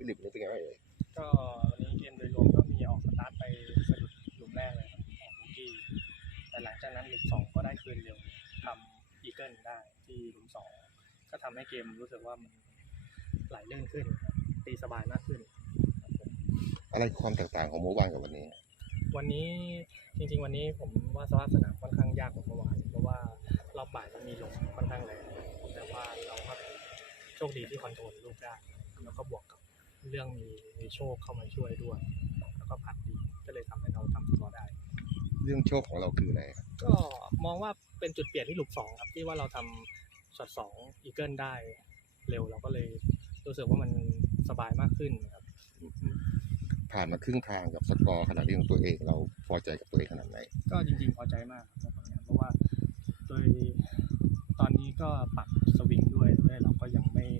ฟิลิปนี่เป็นไงบ้างเอ่ยก็วันนี้เกมโดยรวมก็มีออกสตาร์ทไปสะดุดหลุมแรกเลยครับออกลูกี้แต่หลังจากนั้นหลุมสองก็ได้คืนเร็วทำอีเกิลได้ที่หลุมสองก็ทำให้เกมรู้สึกว่ามันไหลลื่นขึ้นครับตีสบายมากขึ้น อะไรความแตกต่างของเมื่อวานกับวันนี้ วันนี้จริง ๆ วันนี้ผมว่าสภาพสนามค่อนข้างยากกว่าเมื่อวานเพราะว่ารอบบ่ายมันมีลมค่อนข้างแรงแต่ว่าเราก็โชคดีที่คอนโทรลลูกได้แล้วก็บวก เรื่องมีมีโชคเข้ามาช่วยด้วย แล้วก็ผัดดีก็เลยทำให้เราทำสกอร์ได้ เรื่องโชคของเราคืออะไรครับก็มองว่าเป็นจุดเปลี่ยนที่หลุมสองครับ ที่ว่าเราทำช็อตสองอีเกิลได้เร็วเราก็เลยรู้สึกว่ามันสบายมากขึ้นครับอืมผ่านมาครึ่งทางกับสกอร์ขนาดนี้ของตัวเองเราพอใจกับตัวเองขนาดไหนก็จริงๆพอใจมากครับผลงานเพราะว่าโดยตอนนี้ก็ปรับสวิงด้วยด้วยเราก็ยังไม่ได้คาดหวัง